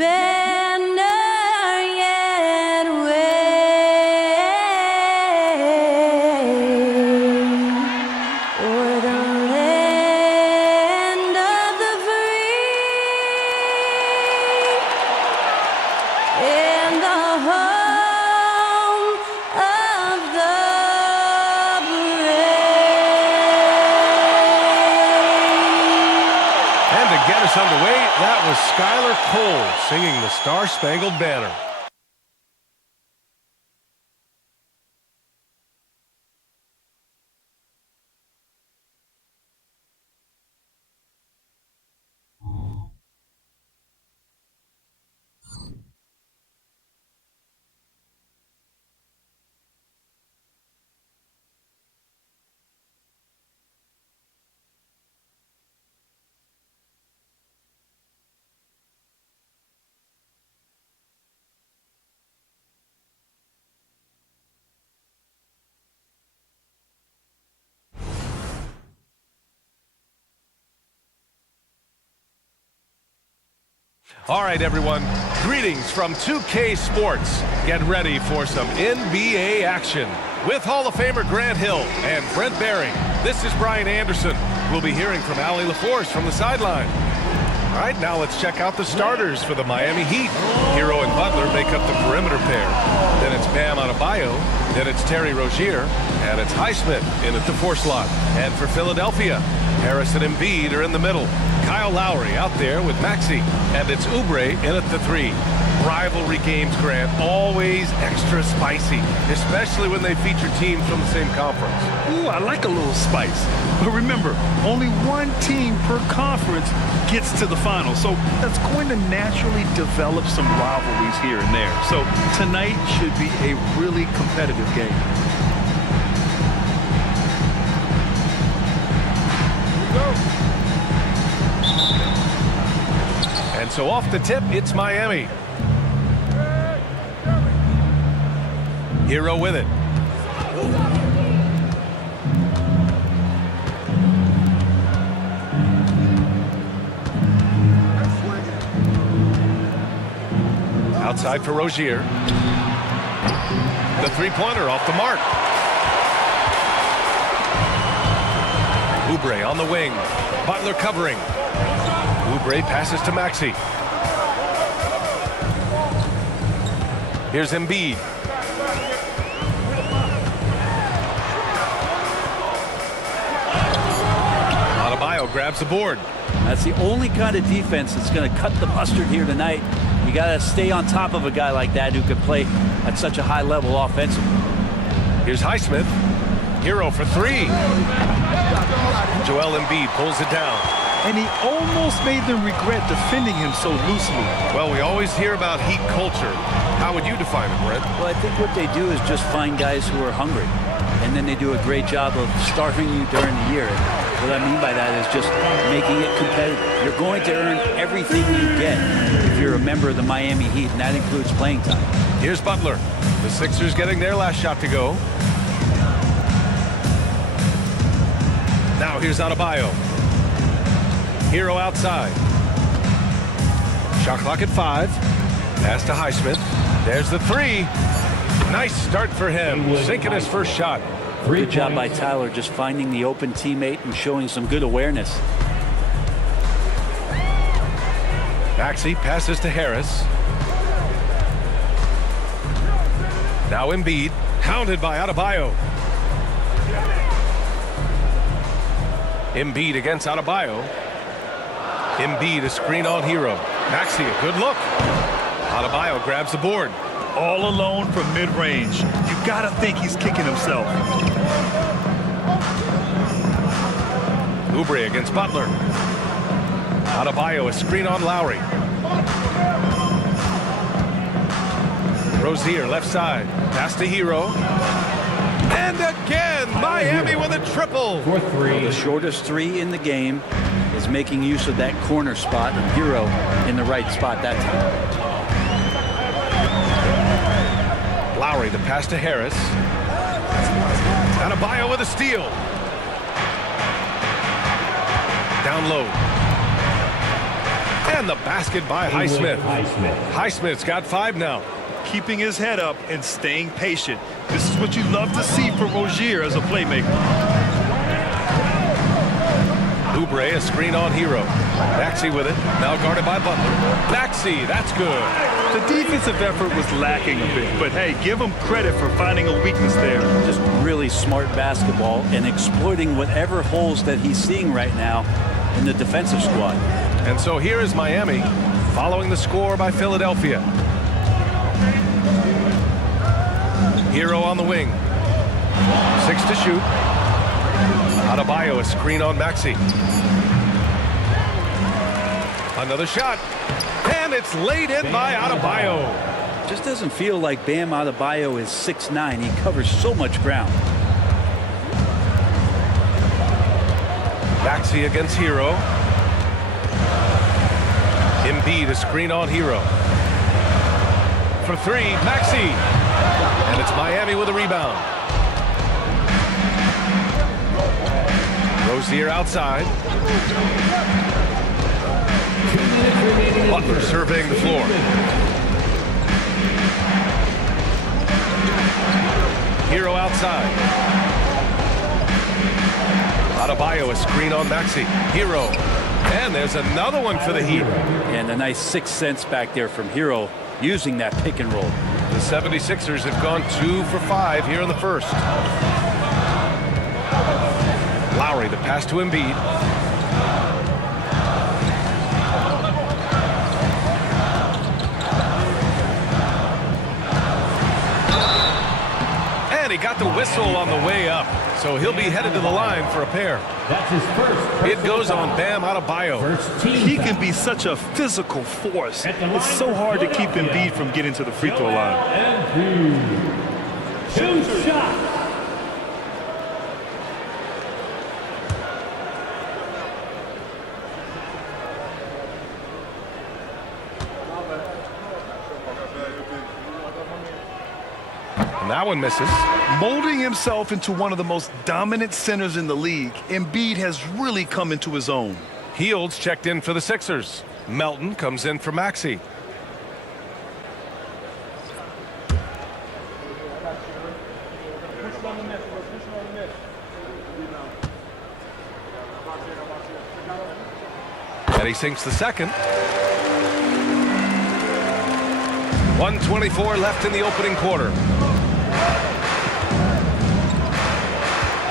banner yet wave o'er the land of the free and the home of the brave. And to get us underway, that was Skylar Cole singing the Star-Spangled Banner. All right, everyone. Greetings from 2K Sports. Get ready for some NBA action with Hall of Famer Grant Hill and Brent Barry. This is Brian Anderson. We'll be hearing from Allie LaForce from the sideline. All right, now let's check out the starters for the Miami Heat. Hero and Butler make up the perimeter pair. Then it's Bam Adebayo. Then it's Terry Rozier. And it's Highsmith in at the 4 slot. And for Philadelphia, Harris and Embiid are in the middle. Kyle Lowry out there with Maxey. And it's Oubre in at the 3. Rivalry games, Grant, always extra spicy, especially when they feature teams from the same conference. Ooh, I like a little spice. But remember, only one team per conference gets to the final. So that's going to naturally develop some rivalries here and there. So tonight should be a really competitive game. And so off the tip, it's Miami. Hero with it. Outside for Rozier. The three-pointer off the mark. Oubre on the wing. Butler covering. Oubre passes to Maxey. Here's Embiid. Adebayo grabs the board. That's the only kind of defense that's going to cut the mustard here tonight. You got to stay on top of a guy like that who can play at such a high level offensively. Here's Highsmith. Hero for 3. Joel Embiid pulls it down. And he almost made them regret defending him so loosely. Well, we always hear about Heat culture. How would you define it, Brent? Well, I think what they do is just find guys who are hungry. And then they do a great job of starving you during the year. What I mean by that is just making it competitive. You're going to earn everything you get if you're a member of the Miami Heat, and that includes playing time. Here's Butler. The Sixers getting their last shot to go. Now here's Adebayo. Hero outside. Shot clock at 5. Pass to Highsmith. There's the 3. Nice start for him. Sinking his first shot. Good job by Tyler just finding the open teammate and showing some good awareness. Maxey passes to Harris. Now Embiid, hounded by Adebayo. Embiid against Adebayo. Embiid, a screen on Hero. Maxey, a good look. Adebayo grabs the board. All alone from mid-range. You got to think he's kicking himself. Oubre against Butler. Adebayo, a screen on Lowry. Rozier, left side. Pass to Hero. And again, Miami with a triple. Well, the shortest 3 in the game is making use of that corner spot, and Hero in the right spot that time. Lowry, the pass to Harris. Adebayo with a steal. Down low. And the basket by Highsmith. Highsmith's got 5 now. Keeping his head up and staying patient. This is what you love to see from Rozier as a playmaker. Oubre, a screen on Hero. Maxey with it. Now guarded by Butler. Maxey, that's good. The defensive effort was lacking a bit, but hey, give him credit for finding a weakness there. Just really smart basketball and exploiting whatever holes that he's seeing right now in the defensive squad. And so here is Miami following the score by Philadelphia. Hero on the wing. 6 to shoot. Adebayo, a screen on Maxey. Another shot. And it's laid in by Adebayo. Just doesn't feel like Bam Adebayo is 6'9". He covers so much ground. Maxey against Hero. Embiid, a screen on Hero. For 3, Maxey. And it's Miami with a rebound. Rozier outside. Butler surveying the floor. Hero outside. Adebayo, a screen on Maxey. Hero. And there's another one for the Heat. And a nice 6 cents back there from Hero using that pick and roll. The 76ers have gone 2 for 5 here in the first. Lowry, the pass to Embiid. And he got the whistle on the way up. So he'll be headed to the line for a pair. That's his first. It goes on Bam Adebayo. First team. He can be such a physical force. It's so hard to keep Embiid from getting to the free throw line. Two shots. And that one misses. Molding himself into one of the most dominant centers in the league, Embiid has really come into his own. Hields checked in for the Sixers. Melton comes in for Maxey. And he sinks the second. 1:24 left in the opening quarter.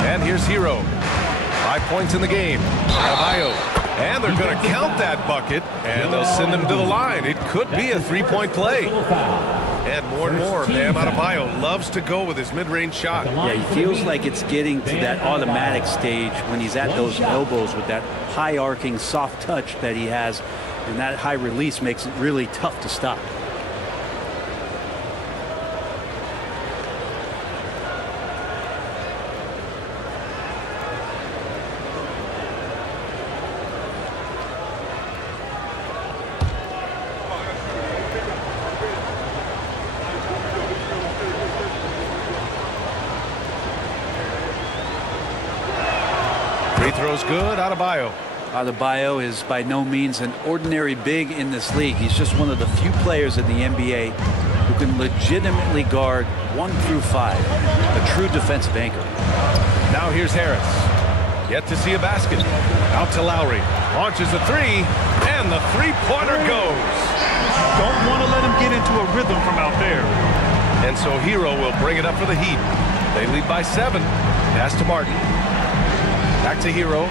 And here's Hero. 5 points in the game. Adebayo. And they're going to count that bucket, and they'll send him to the line. It could be a three-point play. And more, Bam Adebayo loves to go with his mid-range shot. Yeah, he feels like it's getting to that automatic stage when he's at those elbows with that high arcing soft touch that he has, and that high release makes it really tough to stop. Free throw's good. Adebayo. Adebayo is by no means an ordinary big in this league. He's just one of the few players in the NBA who can legitimately guard 1 through 5. A true defensive anchor. Now here's Harris. Yet to see a basket. Out to Lowry. Launches a 3, and the three-pointer goes. Don't want to let him get into a rhythm from out there. And so Hero will bring it up for the Heat. They lead by 7. Pass to Martin. Back to Hero.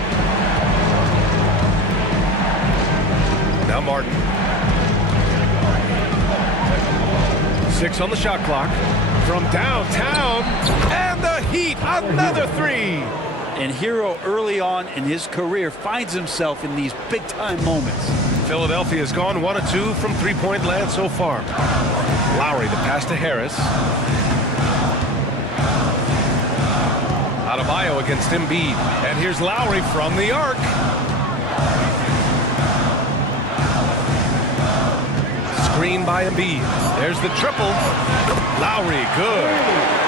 Now Martin. 6 on the shot clock. From downtown. And the Heat, another 3. And Hero early on in his career finds himself in these big-time moments. Philadelphia has gone 1 of 2 from three-point land so far. Lowry, the pass to Harris. Adebayo against Embiid. And here's Lowry from the arc. Screen by Embiid. There's the triple. Lowry, good.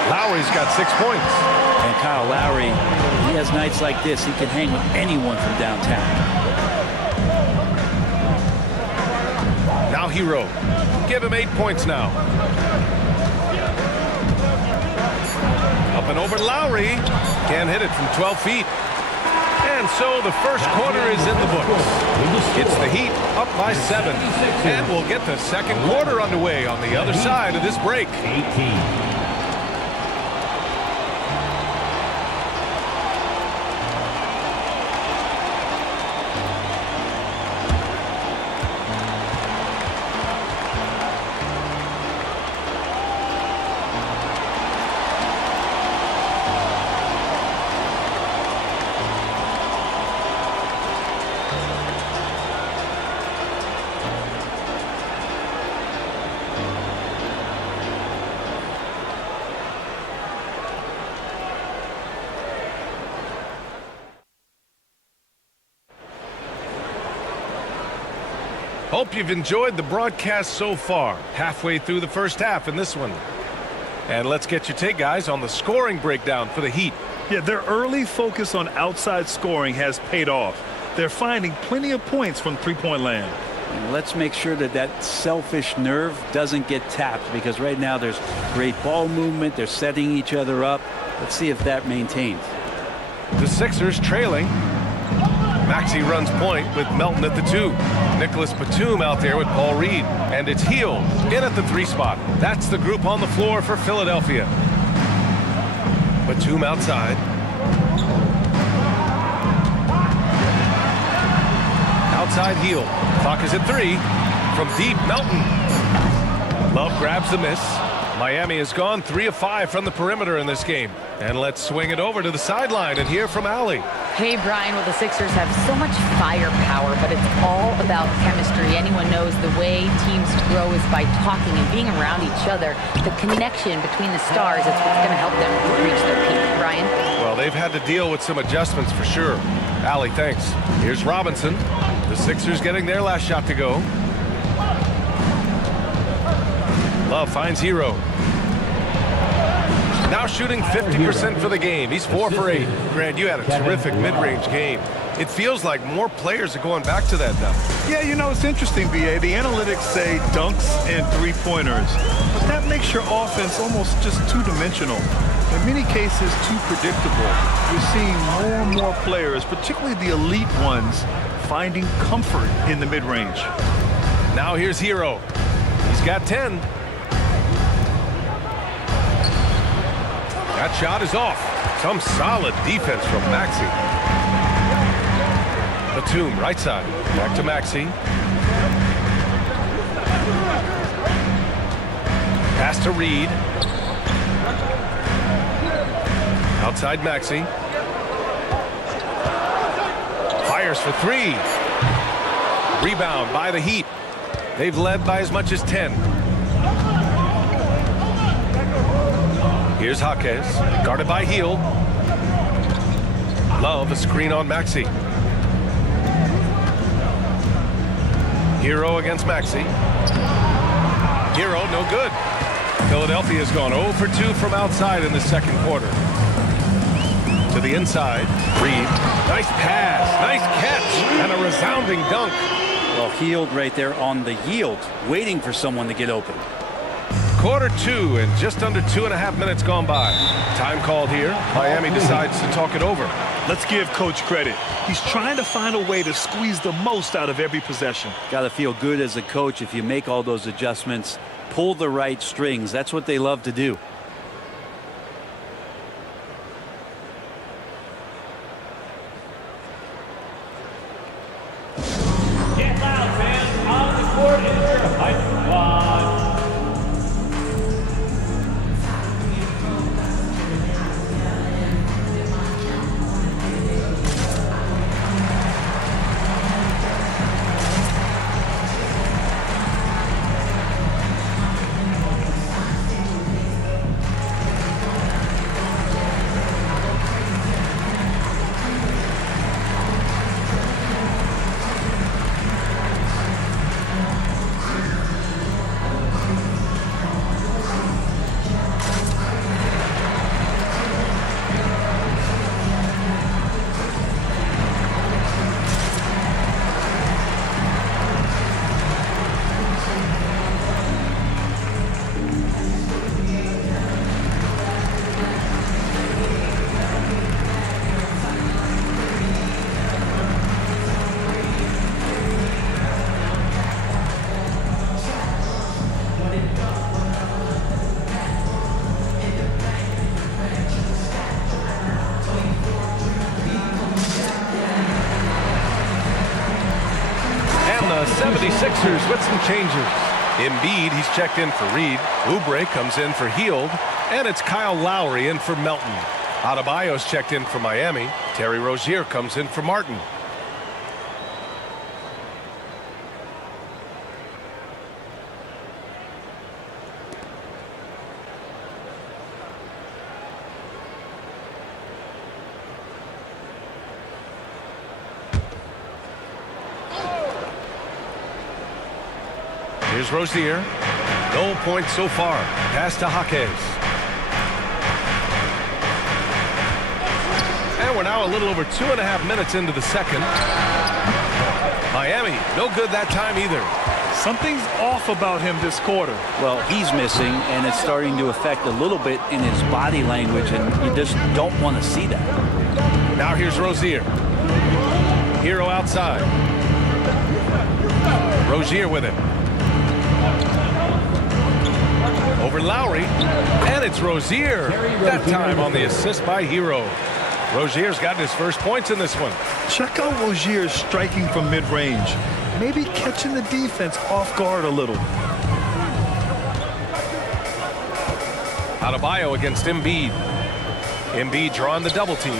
Lowry's got 6 points. And Kyle Lowry, he has nights like this. He can hang with anyone from downtown. Hero. Give him 8 points now. Up and over Lowry. Can't hit it from 12 feet. And so the first quarter is in the books. It's the Heat up by 7. And we'll get the second quarter underway on the other side of this break. 18. Hope you've enjoyed the broadcast so far. Halfway through the first half in this one. And let's get your take, guys, on the scoring breakdown for the Heat. Yeah, their early focus on outside scoring has paid off. They're finding plenty of points from three-point land. Let's make sure that that selfish nerve doesn't get tapped, because right now there's great ball movement. They're setting each other up. Let's see if that maintains. The Sixers trailing. Maxey runs point with Melton at the 2. Nicholas Batum out there with Paul Reed. And it's Hield in at the 3 spot. That's the group on the floor for Philadelphia. Batum outside. Outside Hield. Clock is at 3. From deep, Melton. Love grabs the miss. Miami has gone 3 of 5 from the perimeter in this game. And let's swing it over to the sideline and hear from Allie. Hey, Brian, well, the Sixers have so much firepower, but it's all about chemistry. Anyone knows the way teams grow is by talking and being around each other. The connection between the stars is what's going to help them reach their peak. Brian? Well, they've had to deal with some adjustments for sure. Allie, thanks. Here's Robinson. The Sixers getting their last shot to go. Love finds Hero. Now shooting 50% for the game. He's 4 for 8. Grant, you had a terrific mid-range game. It feels like more players are going back to that now. Yeah, you know, it's interesting, B.A. The analytics say dunks and three-pointers. But that makes your offense almost just two-dimensional. In many cases, too predictable. You're seeing more and more players, particularly the elite ones, finding comfort in the mid-range. Now here's Hero. He's got 10. That shot is off. Some solid defense from Maxey. Batum, right side. Back to Maxey. Pass to Reed. Outside Maxey. Fires for 3. Rebound by the Heat. They've led by as much as 10. Here's Jaquez, guarded by Hield. Love, a screen on Maxey. Hero against Maxey. Hero, no good. Philadelphia's gone 0 for 2 from outside in the second quarter. To the inside, Reed. Nice pass, nice catch, and a resounding dunk. Well, Hield right there on the yield, waiting for someone to get open. Quarter 2 and just under 2.5 minutes gone by. Time called here. Miami decides to talk it over. Let's give Coach credit. He's trying to find a way to squeeze the most out of every possession. Got to feel good as a coach if you make all those adjustments, pull the right strings. That's what they love to do. Get loud, fans. On the court is your hype squad. Sixers with some changes. Embiid, he's checked in for Reed. Oubre comes in for Hield. And it's Kyle Lowry in for Melton. Adebayo's checked in for Miami. Terry Rozier comes in for Martin. Here's Rozier. No points so far. Pass to Jaquez. And we're now a little over 2.5 minutes into the second. Miami, no good that time either. Something's off about him this quarter. Well, he's missing, and it's starting to affect a little bit in his body language, and you just don't want to see that. Now here's Rozier. Hero outside. Rozier with it. Over Lowry, and it's Rozier. That time on the assist by Hero. Rozier's gotten his first points in this one. Check out Rozier striking from mid-range. Maybe catching the defense off guard a little. Adebayo against Embiid. Embiid drawing the double team.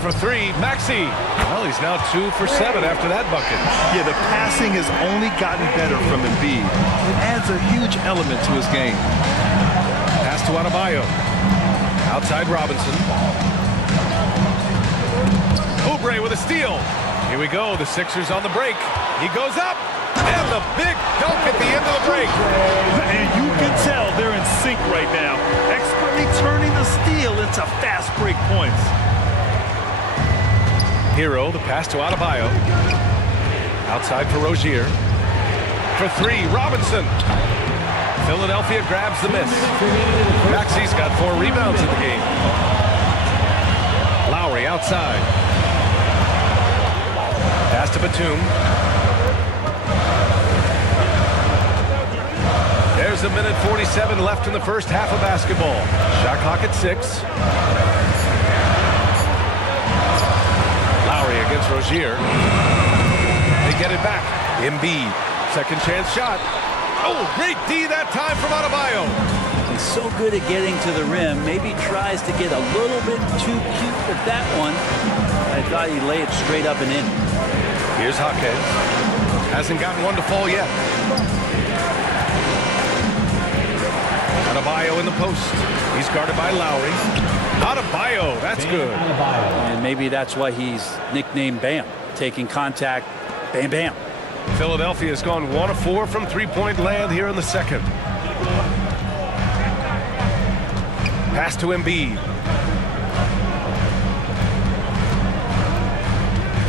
For three, Maxey. Well, he's now 2 for 7 after that bucket. Yeah, the passing has only gotten better from Embiid. It adds a huge element to his game. Pass to Adebayo. Outside Robinson. Oubre with a steal. Here we go. The Sixers on the break. He goes up. And the big dunk at the end of the break. And you can tell they're in sync right now. Expertly turning the steal into fast break points. Hero, the pass to Adebayo. Outside for Rozier. For three, Robinson. Philadelphia grabs the miss. Maxey's got 4 rebounds in the game. Lowry outside. Pass to Batum. There's a minute 47 left in the first half of basketball. Shot clock at 6. Lowry against Rozier. They get it back. Embiid. Second chance shot. Oh, great D that time from Adebayo. He's so good at getting to the rim. Maybe tries to get a little bit too cute with that one. I thought he'd lay it straight up and in. Here's Jaquez. Hasn't gotten one to fall yet. Adebayo in the post. He's guarded by Lowry. Adebayo, that's good. And maybe that's why he's nicknamed Bam. Taking contact, bam, bam. Philadelphia has gone 1 of 4 from three-point land here in the second. Pass to Embiid.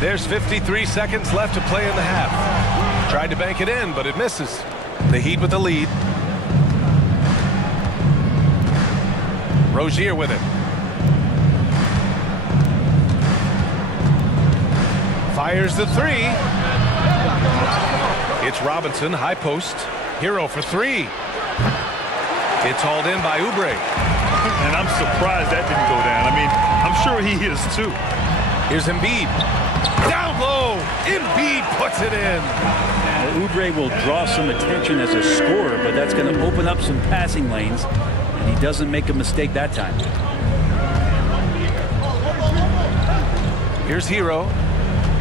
There's 53 seconds left to play in the half. Tried to bank it in, but it misses. The Heat with the lead. Rozier with it. Fires the three. It's Robinson, high post. Hero for 3. It's hauled in by Oubre. And I'm surprised that didn't go down. I mean, I'm sure he is too. Here's Embiid. Down low. Embiid puts it in. Well, Oubre will draw some attention as a scorer, but that's going to open up some passing lanes, and he doesn't make a mistake that time. Here's Hero.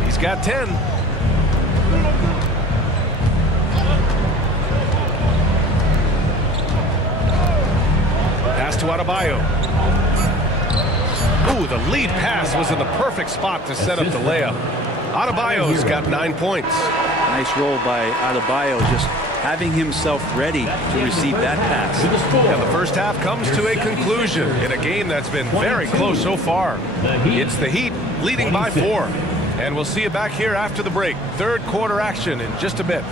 He's got 10. Pass to Adebayo. Ooh, the lead pass was in the perfect spot to set up the layup. Adebayo's got 9 points. Nice roll by Adebayo, just having himself ready to receive that pass. And the first half comes to a conclusion in a game that's been very close so far. It's the Heat leading by 4. And we'll see you back here after the break. Third quarter action in just a bit.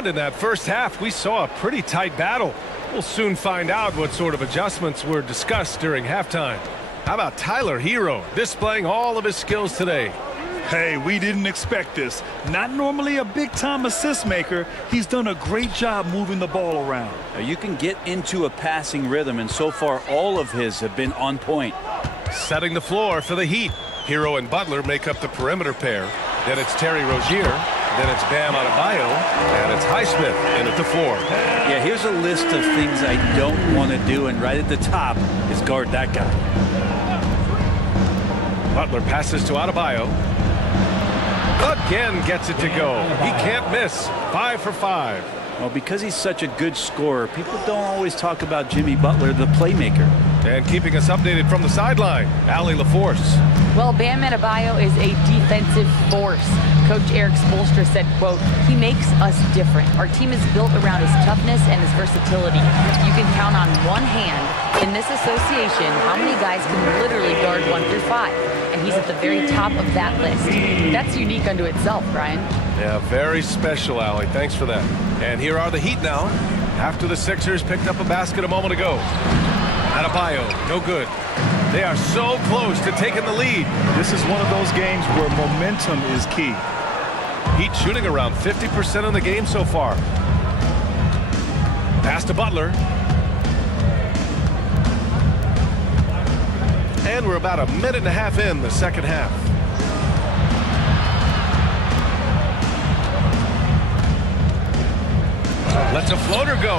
And in that first half, we saw a pretty tight battle. We'll soon find out what sort of adjustments were discussed during halftime. How about Tyler Hero displaying all of his skills today? Hey, we didn't expect this. Not normally a big-time assist maker. He's done a great job moving the ball around. Now, you can get into a passing rhythm, and so far all of his have been on point. Setting the floor for the Heat. Hero and Butler make up the perimeter pair. Then it's Terry Rozier. Then it's Bam Adebayo. And it's Highsmith in at the 4. Yeah, here's a list of things I don't want to do, and right at the top is guard that guy. Butler passes to Adebayo. Again gets it to go. He can't miss. 5 for 5. Well, because he's such a good scorer, people don't always talk about Jimmy Butler, the playmaker. And keeping us updated from the sideline, Allie LaForce. Well, Bam Adebayo is a defensive force. Coach Eric Spoelstra said, quote, "He makes us different. Our team is built around his toughness and his versatility. You can count on one hand in this association how many guys can literally guard 1 through 5. And he's at the very top of that list. That's unique unto itself, Brian." Yeah, very special, Allie. Thanks for that. And here are the Heat now, after the Sixers picked up a basket a moment ago. Adebayo, no good. They are so close to taking the lead. This is one of those games where momentum is key. Heat shooting around 50% in the game so far. Pass to Butler. And we're about a minute and a half in the second half. Lets a floater go.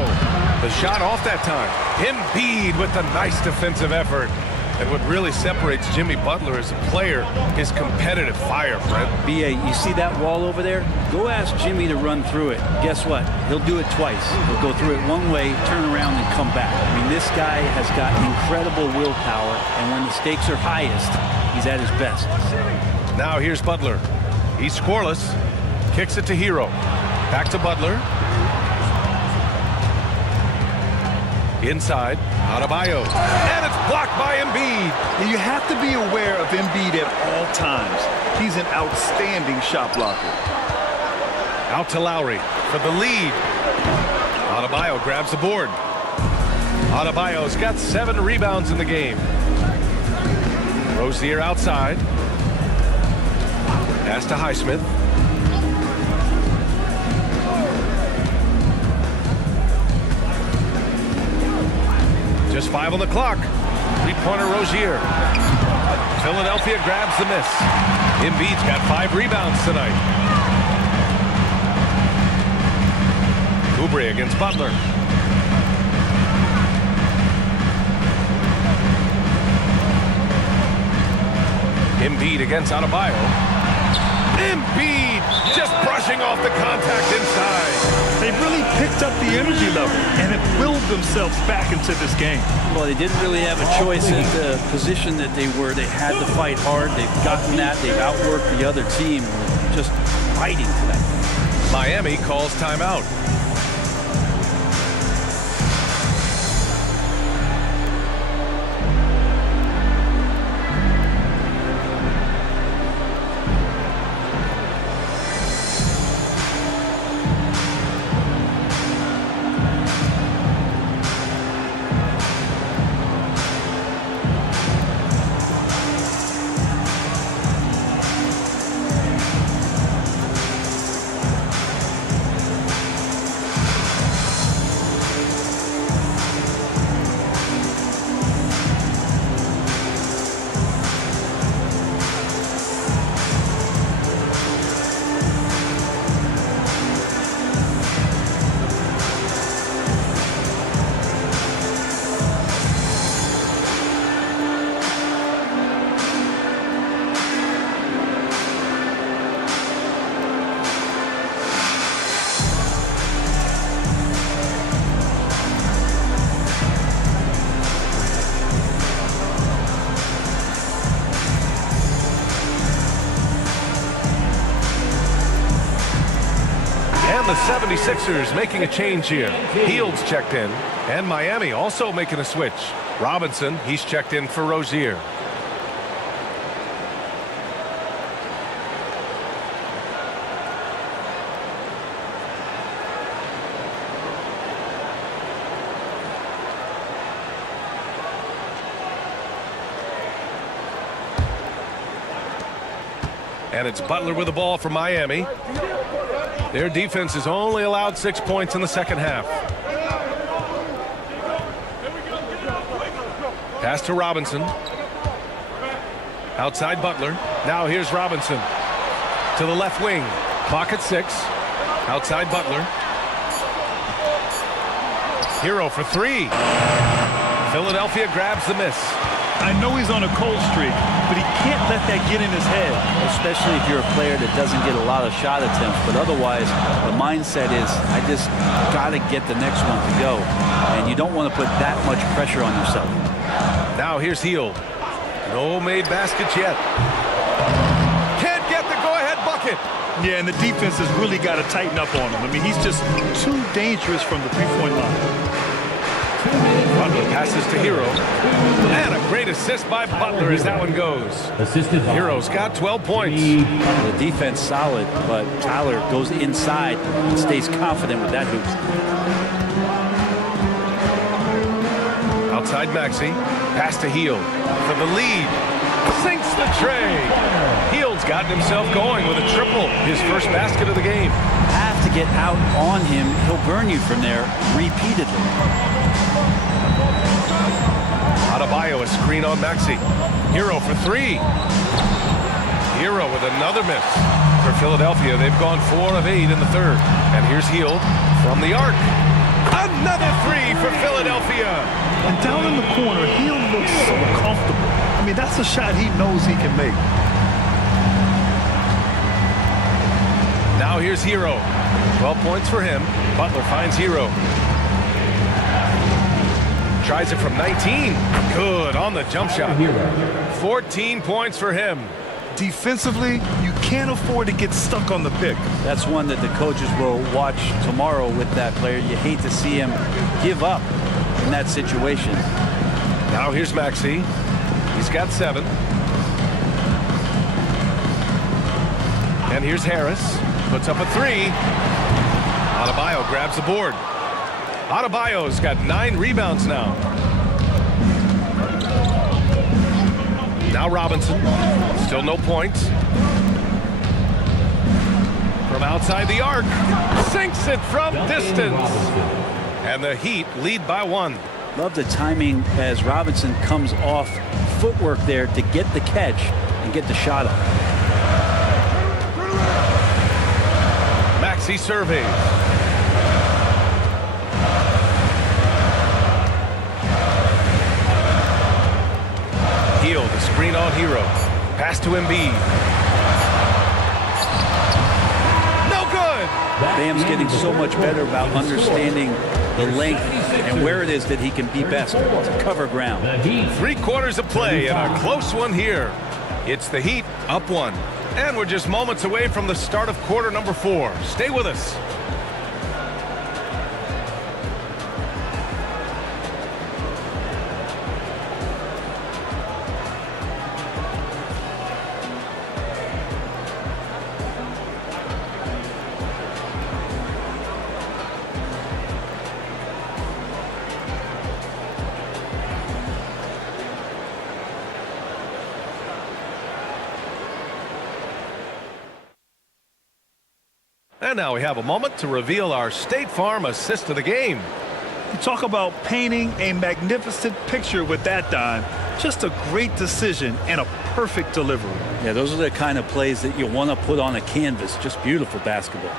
The shot off that time. Embiid with a nice defensive effort. And what really separates Jimmy Butler as a player is competitive fire, Brent. B.A., you see that wall over there? Go ask Jimmy to run through it. Guess what? He'll do it twice. He'll go through it one way, turn around, and come back. I mean, this guy has got incredible willpower, and when the stakes are highest, he's at his best. Now here's Butler. He's scoreless. Kicks it to Hero. Back to Butler. Inside, Adebayo. And it's blocked by Embiid. You have to be aware of Embiid at all times. He's an outstanding shot blocker. Out to Lowry for the lead. Adebayo grabs the board. Adebayo's got 7 rebounds in the game. Rozier outside. Pass to Highsmith. Just 5 on the clock. 3-pointer Rozier. Philadelphia grabs the miss. Embiid's got 5 rebounds tonight. Oubre against Butler. Embiid against Adebayo. Embiid just brushing off the contact inside. They've really picked up the energy level and have willed themselves back into this game. Well, they didn't really have a choice in the position that they were. They had to fight hard. They've gotten that. They've outworked the other team. Just fighting tonight. Miami calls timeout. The 76ers making a change here. Fields checked in, and Miami also making a switch. Robinson, he's checked in for Rozier. And it's Butler with the ball for Miami. Their defense has only allowed 6 points in the second half. Pass to Robinson. Outside Butler. Now here's Robinson. To the left wing. Clock at 6. Outside Butler. Hero for 3. Philadelphia grabs the miss. I know he's on a cold streak, but he can't let that get in his head. Especially if you're a player that doesn't get a lot of shot attempts. But otherwise, the mindset is, I just got to get the next one to go. And you don't want to put that much pressure on yourself. Now here's Hield. No made baskets yet. Can't get the go-ahead bucket. Yeah, and the defense has really got to tighten up on him. I mean, he's just too dangerous from the three-point line. Butler passes to Hero. And a great assist by Butler as that one goes. Assisted by Hero's got 12 points. The defense solid, but Tyler goes inside and stays confident with that hoop. Outside Maxey. Pass to Hield for the lead. Sinks the tray. Hield's gotten himself going with a triple. His first basket of the game. Have to get out on him. He'll burn you from there repeatedly. Adebayo, a screen on Maxey. Hero for 3. Hero with another miss. For Philadelphia, they've gone 4 of 8 in the third. And here's Hield from the arc. Another 3 for Philadelphia. And down in the corner, Hield looks so comfortable. I mean, that's a shot he knows he can make. Now here's Hero. 12 points for him. Butler finds Hero. Tries it from 19. Good on the jump shot. 14 points for him. Defensively, you can't afford to get stuck on the pick. That's one that the coaches will watch tomorrow with that player. You hate to see him give up in that situation. Now here's Maxey. He's got 7. And here's Harris. Puts up a 3. Adebayo grabs the board. Adebayo's got 9 rebounds now. Now Robinson. Still no points. From outside the arc. Sinks it from distance. And the Heat lead by 1. Love the timing as Robinson comes off footwork there to get the catch and get the shot up. Maxey surveys. Hield, the screen on Hero. Pass to Embiid. No good! Bam's getting so much better about understanding the length and where it is that he can be best to cover ground. 3 quarters of play and a close one here. It's the Heat up 1. And we're just moments away from the start of quarter number 4. Stay with us. And now we have a moment to reveal our State Farm assist of the game. You talk about painting a magnificent picture with that dime. Just a great decision and a perfect delivery. Yeah, those are the kind of plays that you want to put on a canvas. Just beautiful basketball.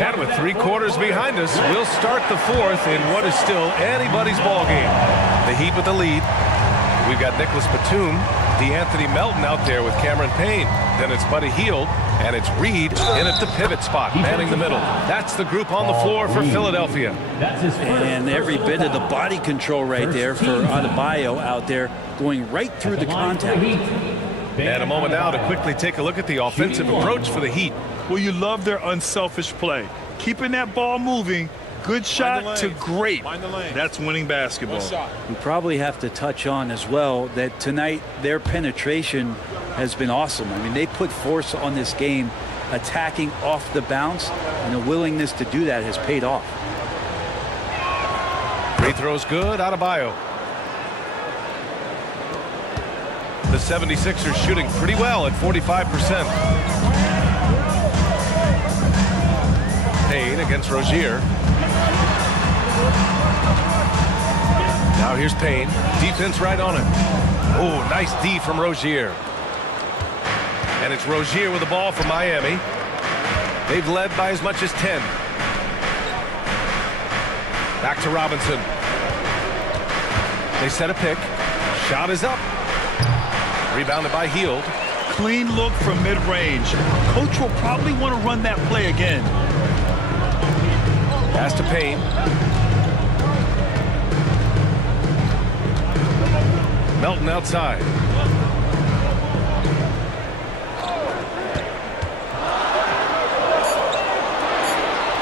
And with 3 quarters behind us, we'll start the 4th in what is still anybody's ball game. The Heat with the lead. We've got Nicholas Batum, DeAnthony Melton out there with Cameron Payne. Then it's Buddy Hield, and it's Reed in at the pivot spot, manning the middle. That's the group on the floor for Philadelphia. And every bit of the body control right there for Adebayo out there, going right through the contact. And a moment now to quickly take a look at the offensive approach for the Heat. Well, you love their unselfish play. Keeping that ball moving, good shot to great. That's winning basketball. We probably have to touch on as well that tonight their penetration has been awesome. I mean, they put force on this game, attacking off the bounce, and the willingness to do that has paid off. Free throw's good. Adebayo. The 76ers shooting pretty well at 45%. Payne against Rozier. Now here's Payne. Defense right on him. Oh, nice D from Rozier. And it's Rozier with the ball for Miami. They've led by as much as 10. Back to Robinson. They set a pick. Shot is up. Rebounded by Hield. Clean look from mid-range. Coach will probably want to run that play again. Pass to Payne. Melton outside.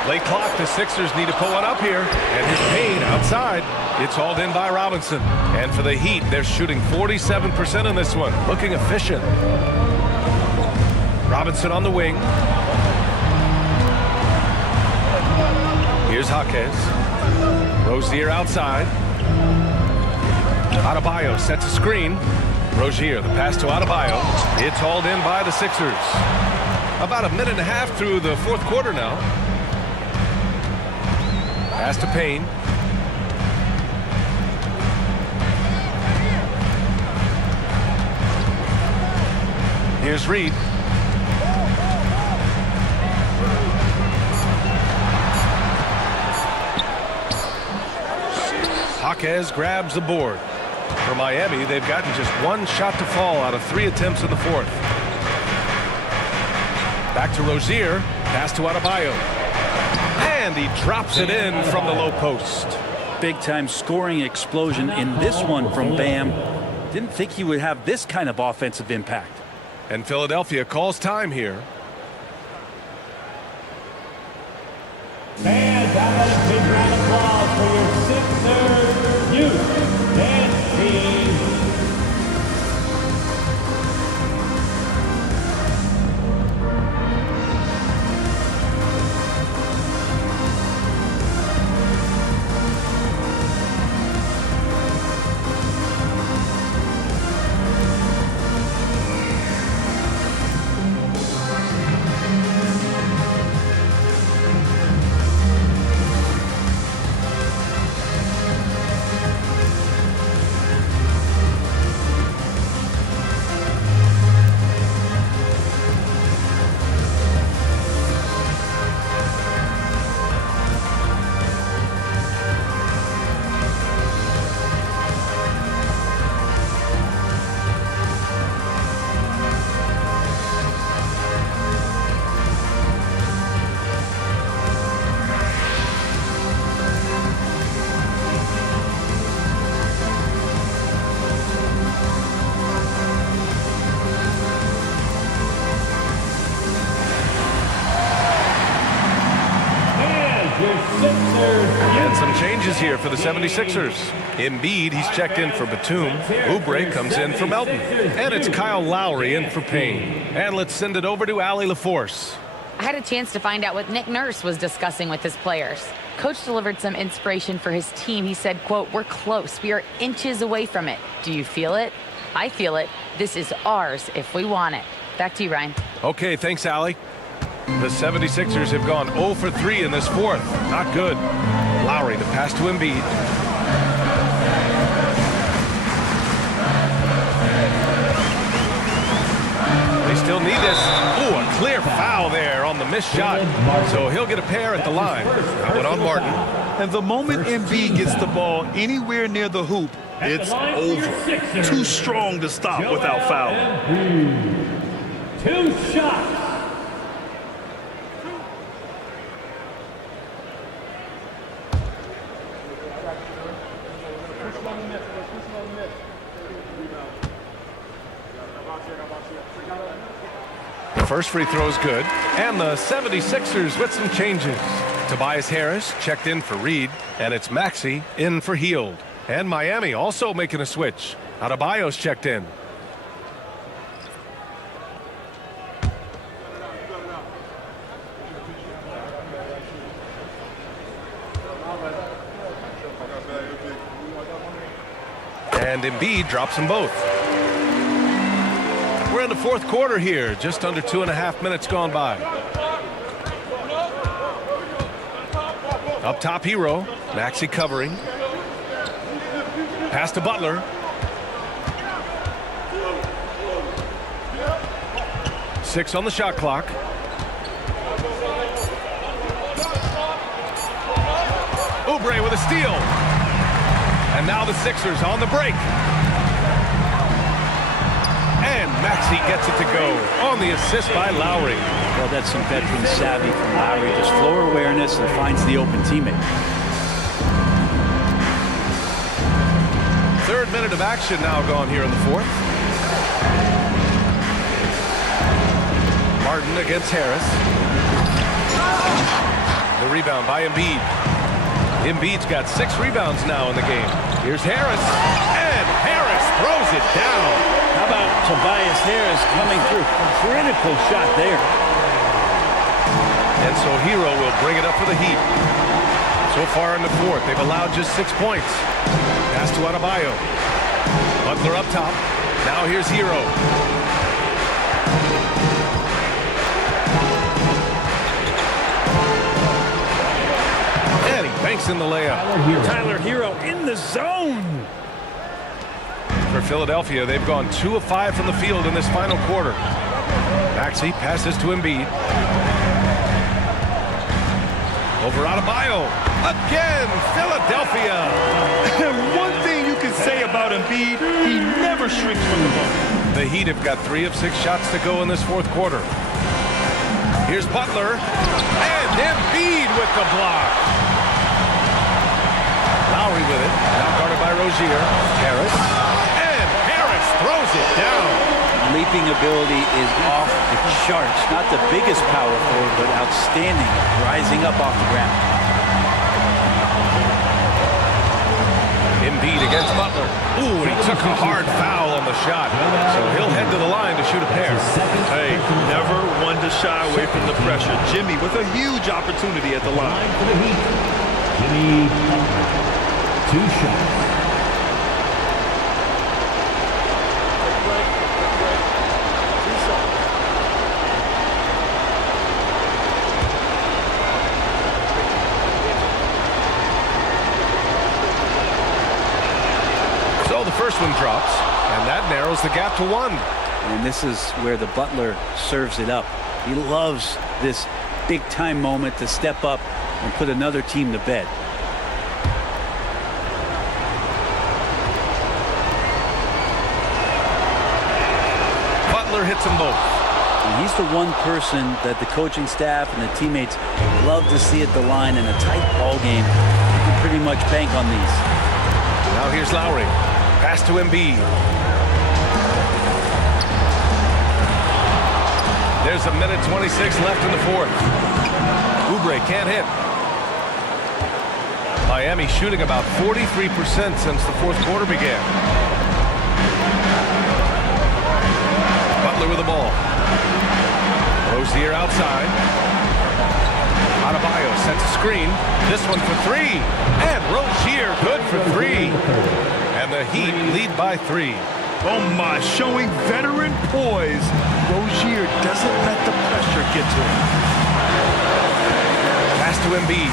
Late clock, the Sixers need to pull one up here. And here's Payne outside. It's hauled in by Robinson. And for the Heat, they're shooting 47% in this one. Looking efficient. Robinson on the wing. Here's Jaquez. Rozier outside. Adebayo sets a screen. Rozier, the pass to Adebayo. It's hauled in by the Sixers. About a minute and a half through the fourth quarter now. Pass to Payne. Here's Reed. Jaquez grabs the board. For Miami, they've gotten just one shot to fall out of 3 attempts in the fourth. Back to Rozier. Pass to Adebayo. And he drops it in from the low post. Big time scoring explosion in this one from Bam. Didn't think he would have this kind of offensive impact. And Philadelphia calls time here. Fans, how about a big round of applause for your Sixers youth dance team. And some changes here for the 76ers. Embiid, he's checked in for Batum. Oubre comes in for Melton. And it's Kyle Lowry in for Payne. And let's send it over to Allie LaForce. I had a chance to find out what Nick Nurse was discussing with his players. Coach delivered some inspiration for his team. He said, quote, "We're close. We are inches away from it. Do you feel it? I feel it. This is ours if we want it." Back to you, Ryan. Okay, thanks, Allie. The 76ers have gone 0 for 3 in this fourth. Not good. Lowry, the pass to Embiid. They still need this. Ooh, a clear foul there on the missed shot. So he'll get a pair at the line. That one on Martin. And the moment Embiid gets the ball anywhere near the hoop, it's over. Too strong to stop without fouling. 2 shots. The first free throw is good. And the 76ers with some changes. Tobias Harris checked in for Reed. And it's Maxey in for Hield. And Miami also making a switch. Adebayo's checked in. And Embiid drops them both. We're in the fourth quarter here, just under 2.5 minutes gone by. Up top, Hero. Maxey covering. Pass to Butler. Six on the shot clock. Oubre with a steal. And now the Sixers on the break. And Maxey gets it to go on the assist by Lowry. Well, that's some veteran savvy from Lowry. Just floor awareness and finds the open teammate. Third minute of action now gone here in the fourth. Martin against Harris. The rebound by Embiid. Embiid's got 6 rebounds now in the game. Here's Harris, and Harris throws it down. How about Tobias Harris coming through? Critical shot there. And so Hero will bring it up for the Heat. So far in the fourth, they've allowed just 6 points. Pass to Adebayo. Butler up top. Now here's Hero. And he banks in the layup. Tyler Hero in the zone. For Philadelphia, they've gone 2 of 5 from the field in this final quarter. Maxey passes to Embiid. Over Adebayo. Again, Philadelphia. One thing you can say about Embiid, he never shrinks from the ball. The Heat have got 3 of 6 shots to go in this fourth quarter. Here's Butler. And Embiid with the block. Lowry with it. Now guarded by Rozier. Harris. And Harris throws it down. Leaping ability is off the charts. Not the biggest power forward, but outstanding. Rising up off the ground. Embiid against Butler. Ooh, and he took a hard foul on the shot. So he'll head to the line to shoot a pair. Hey, never one to shy away from the pressure. Jimmy with a huge opportunity at the line. For the Heat, Jimmy Butler. 2 shots. So the first one drops, and that narrows the gap to 1. And this is where the Butler serves it up. He loves this big-time moment to step up and put another team to bed. Butler hits them both. And he's the one person that the coaching staff and the teammates love to see at the line in a tight ball game. You can pretty much bank on these. Now here's Lowry. Pass to Embiid. There's a minute 26 left in the fourth. Oubre can't hit. Miami shooting about 43% since the fourth quarter began. Butler with the ball. Rozier outside. Adebayo sets a screen. This one for 3. And Rozier good for 3. And the Heat lead by 3. Oh my, showing veteran poise. Rozier doesn't let the pressure get to him. Pass to Embiid.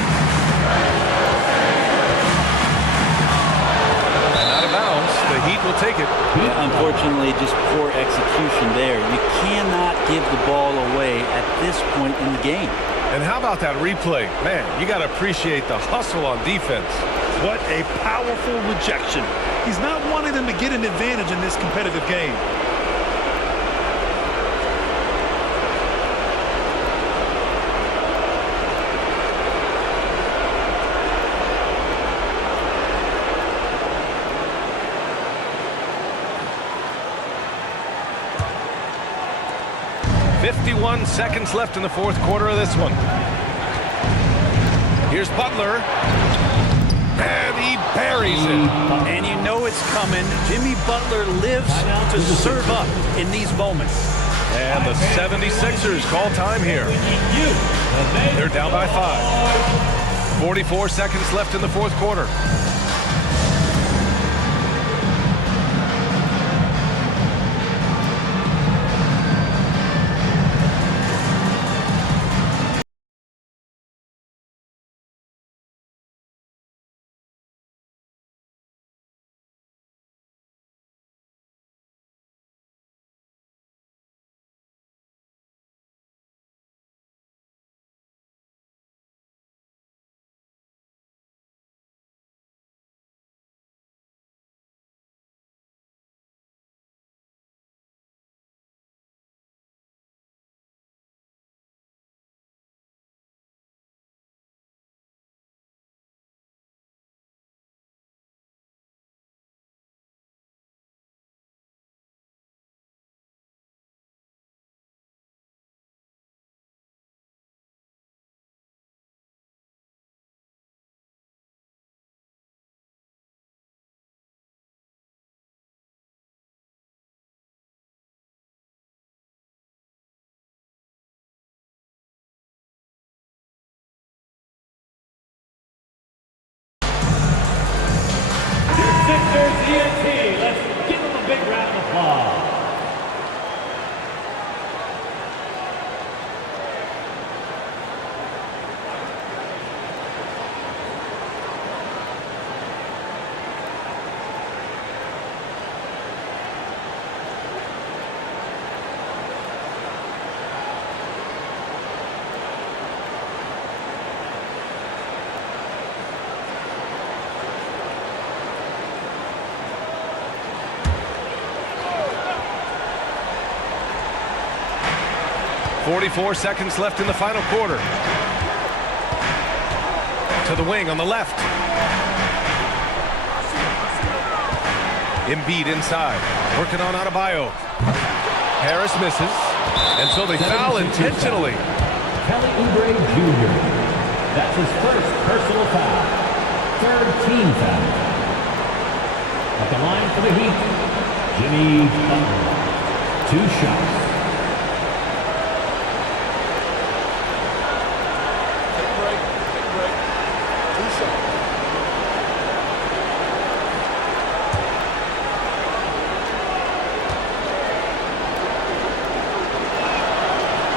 And out of bounds, the Heat will take it. Yeah, unfortunately, just poor execution there. You cannot give the ball away at this point in the game. And how about that replay? Man, you got to appreciate the hustle on defense. What a powerful rejection. He's not wanting them to get an advantage in this competitive game. .51 seconds left in the fourth quarter of this one. Here's Butler. And he buries it. And you know it's coming. Jimmy Butler lives to serve up in these moments. And the 76ers call time here. They're down by 5. 44 seconds left in the fourth quarter. 44 seconds left in the final quarter. To the wing on the left. Embiid inside, working on Adebayo. Harris misses, and so they foul intentionally. Kelly Oubre Jr. That's his first personal foul. Third team foul. At the line for the Heat, Jimmy Butler. 2 shots.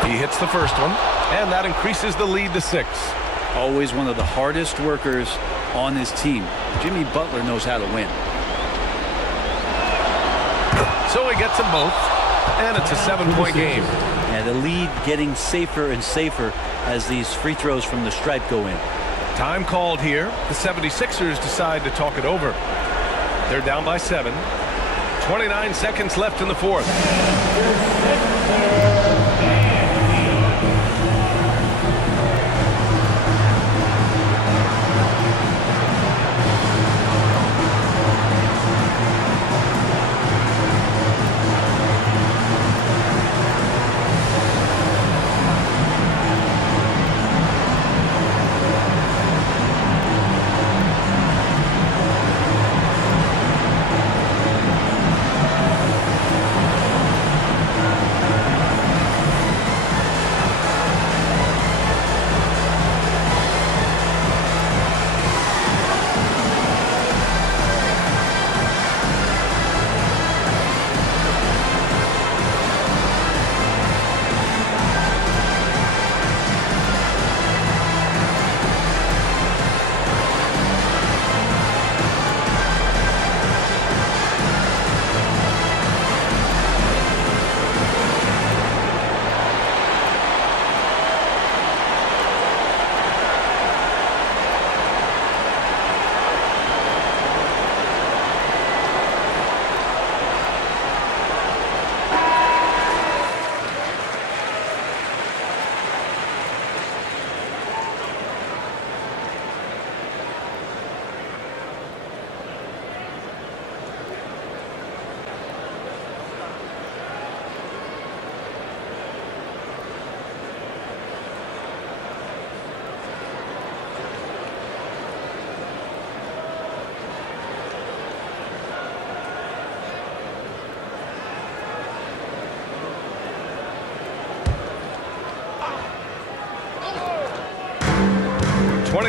He hits the first one, and that increases the lead to 6. Always one of the hardest workers on his team. Jimmy Butler knows how to win. So he gets them both, and it's a 7-point game. And the lead getting safer and safer as these free throws from the stripe go in. Time called here. The 76ers decide to talk it over. They're down by 7. 29 seconds left in the fourth.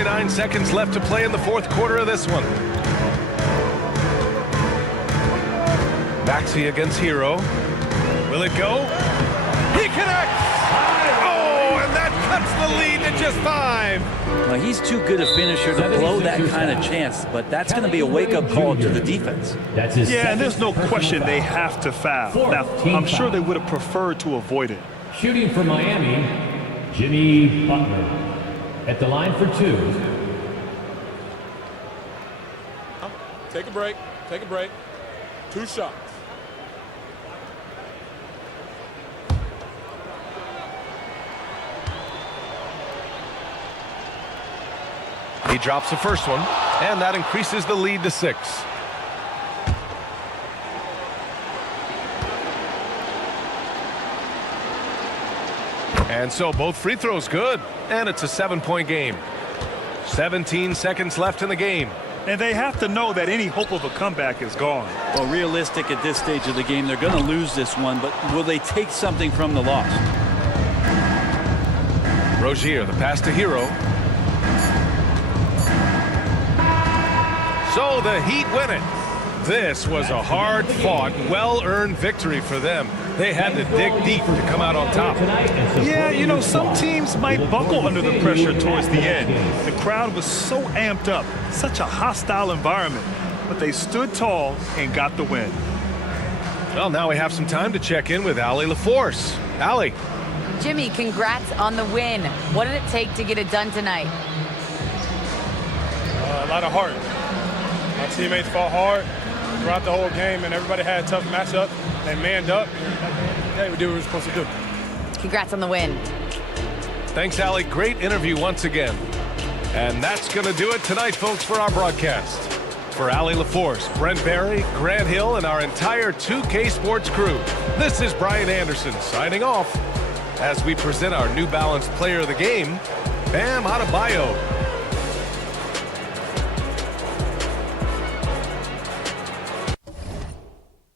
Nine seconds left to play in the fourth quarter of this one. Maxey against Hero. Will it go? He connects! Oh, and that cuts the lead to just 5. Well, he's too good a finisher to blow that kind of chance, but that's going to be a wake-up call to the defense. Yeah, and there's no question they have to foul. Now, I'm sure they would have preferred to avoid it. Shooting for Miami, Jimmy Butler. At the line for 2. Take a break. Take a break. 2 shots. He drops the first one, and that increases the lead to 6. And so both free throws good, and it's a 7-point game. 17 seconds left in the game. And they have to know that any hope of a comeback is gone. Well, realistic at this stage of the game, they're going to lose this one, but will they take something from the loss? Rozier, the pass to Hero. So the Heat win it. This was a hard-fought, well-earned victory for them. They had to dig deep to come out on top. Yeah, you know, some teams might buckle under the pressure towards the end. The crowd was so amped up, such a hostile environment. But they stood tall and got the win. Well, now we have some time to check in with Allie LaForce. Allie. Jimmy, congrats on the win. What did it take to get it done tonight? A lot of heart. My teammates fought hard throughout the whole game, and everybody had a tough matchup. They manned up. Hey, we did what we were supposed to do. Congrats on the win. Thanks, Allie. Great interview once again. And that's going to do it tonight, folks, for our broadcast. For Allie LaForce, Brent Barry, Grant Hill, and our entire 2K Sports crew, this is Brian Anderson signing off as we present our New Balance Player of the Game, Bam Adebayo.